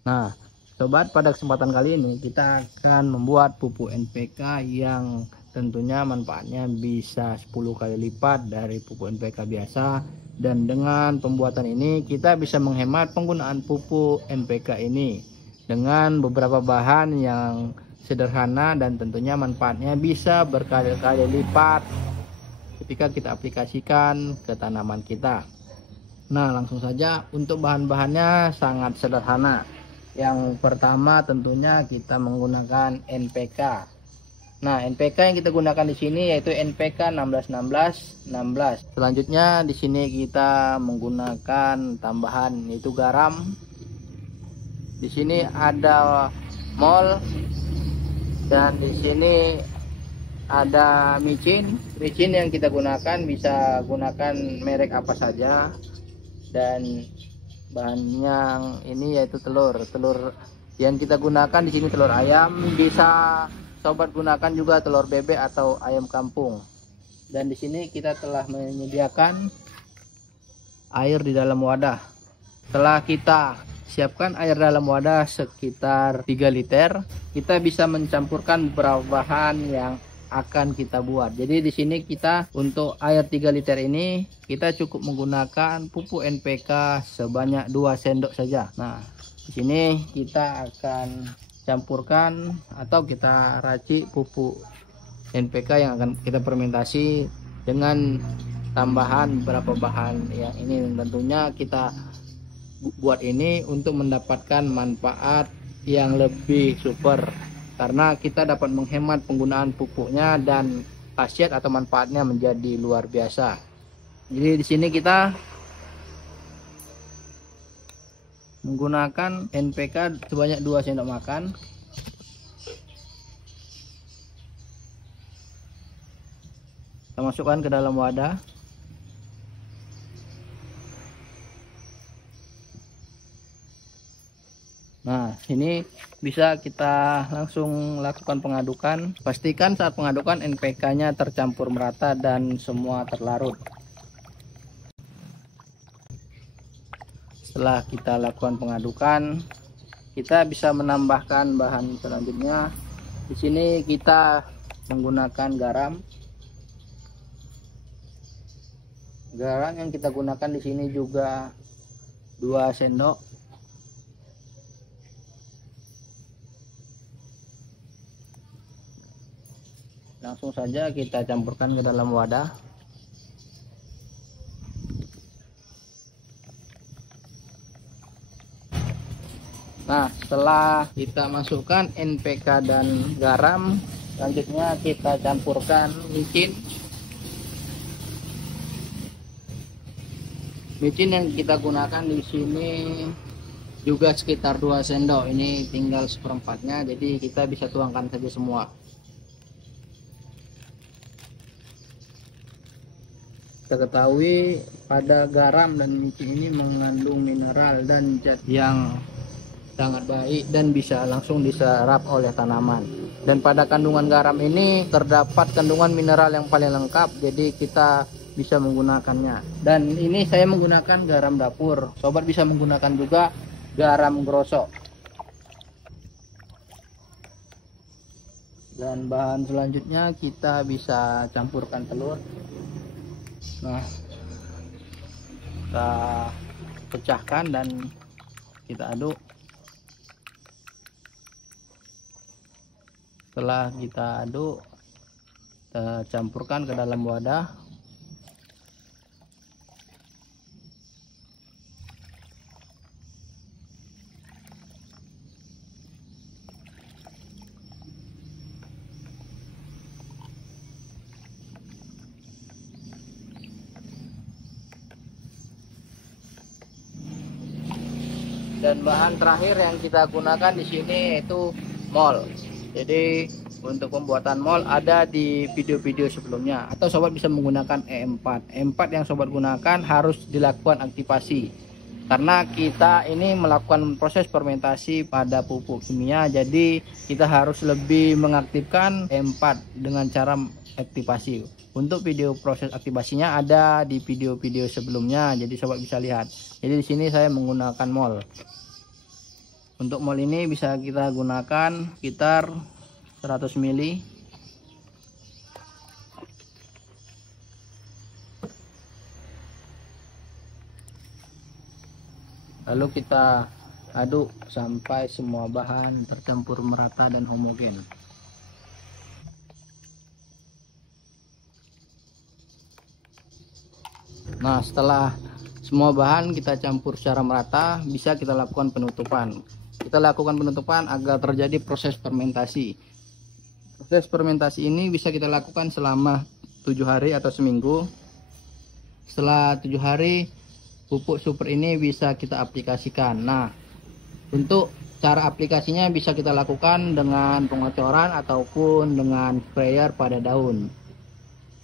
Nah, sobat, pada kesempatan kali ini kita akan membuat pupuk NPK yang tentunya manfaatnya bisa 10 kali lipat dari pupuk NPK biasa. Dan dengan pembuatan ini kita bisa menghemat penggunaan pupuk NPK ini dengan beberapa bahan yang sederhana, dan tentunya manfaatnya bisa berkali-kali lipat ketika kita aplikasikan ke tanaman kita. Nah, langsung saja untuk bahan-bahannya sangat sederhana. Yang pertama tentunya kita menggunakan NPK. Nah, NPK yang kita gunakan di sini yaitu NPK 16-16-16. Selanjutnya di sini kita menggunakan tambahan yaitu garam. Di sini ada mol, dan di sini ada micin. Micin yang kita gunakan bisa gunakan merek apa saja, dan bahan yang ini yaitu telur yang kita gunakan di sini telur ayam. Bisa sobat gunakan juga telur bebek atau ayam kampung. Dan di sini kita telah menyediakan air di dalam wadah. Setelah kita siapkan air dalam wadah sekitar 3 liter, kita bisa mencampurkan beberapa bahan yang akan kita buat. Jadi di sini kita untuk air 3 liter ini kita cukup menggunakan pupuk NPK sebanyak 2 sendok saja. Nah, di sini kita akan campurkan atau kita racik pupuk NPK yang akan kita fermentasi dengan tambahan beberapa bahan yang ini. Tentunya kita buat ini untuk mendapatkan manfaat yang lebih super, karena kita dapat menghemat penggunaan pupuknya dan khasiat atau manfaatnya menjadi luar biasa. Jadi di sini kita menggunakan NPK sebanyak 2 sendok makan. Kita masukkan ke dalam wadah. Nah, ini bisa kita langsung lakukan pengadukan. Pastikan saat pengadukan NPK-nya tercampur merata dan semua terlarut. Setelah kita lakukan pengadukan, kita bisa menambahkan bahan selanjutnya. Di sini kita menggunakan garam. Garam yang kita gunakan di sini juga 2 sendok. Langsung saja kita campurkan ke dalam wadah. Nah, setelah kita masukkan NPK dan garam, selanjutnya kita campurkan micin. Micin yang kita gunakan di sini juga sekitar 2 sendok. Ini tinggal seperempatnya, jadi kita bisa tuangkan saja semua. Kita ketahui pada garam dan micin ini mengandung mineral dan zat yang sangat baik dan bisa langsung diserap oleh tanaman. Dan pada kandungan garam ini terdapat kandungan mineral yang paling lengkap, jadi kita bisa menggunakannya. Dan ini saya menggunakan garam dapur. Sobat bisa menggunakan juga garam grosok. Dan bahan selanjutnya kita bisa campurkan telur. Nah, kita pecahkan dan kita aduk. Setelah kita aduk, kita campurkan ke dalam wadah. Dan bahan terakhir yang kita gunakan di sini yaitu mol. Jadi untuk pembuatan mol ada di video-video sebelumnya, atau sobat bisa menggunakan E4. E4 yang sobat gunakan harus dilakukan aktivasi, karena kita ini melakukan proses fermentasi pada pupuk kimia, jadi kita harus lebih mengaktifkan E4 dengan cara aktivasi. Untuk video proses aktivasinya ada di video-video sebelumnya, jadi sobat bisa lihat. Jadi di sini saya menggunakan mol. Untuk mol ini bisa kita gunakan sekitar 100 ml. Lalu kita aduk sampai semua bahan tercampur merata dan homogen. Nah, setelah semua bahan kita campur secara merata, bisa kita lakukan penutupan. Kita lakukan penutupan agar terjadi proses fermentasi. Proses fermentasi ini bisa kita lakukan selama 7 hari atau seminggu. Setelah 7 hari, pupuk super ini bisa kita aplikasikan. Nah, untuk cara aplikasinya bisa kita lakukan dengan pengocoran ataupun dengan sprayer pada daun.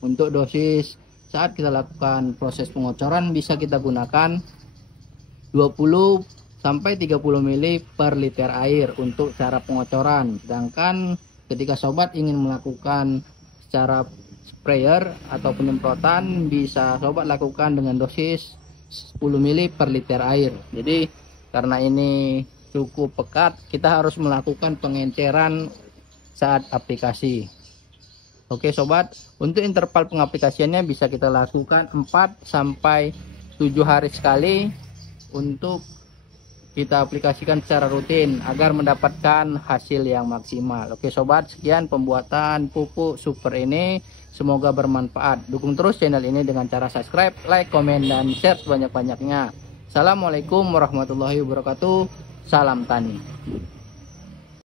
Untuk dosis saat kita lakukan proses pengocoran bisa kita gunakan 20 sampai 30 ml per liter air untuk cara pengocoran. Sedangkan ketika sobat ingin melakukan secara sprayer atau penyemprotan, bisa sobat lakukan dengan dosis 10 ml per liter air. Jadi karena ini cukup pekat, kita harus melakukan pengenceran saat aplikasi. Oke sobat, untuk interval pengaplikasiannya bisa kita lakukan 4 sampai 7 hari sekali untuk kita aplikasikan secara rutin agar mendapatkan hasil yang maksimal. Oke sobat, sekian pembuatan pupuk super ini, semoga bermanfaat. Dukung terus channel ini dengan cara subscribe, like, komen, dan share sebanyak-banyaknya. Assalamualaikum warahmatullahi wabarakatuh. Salam tani.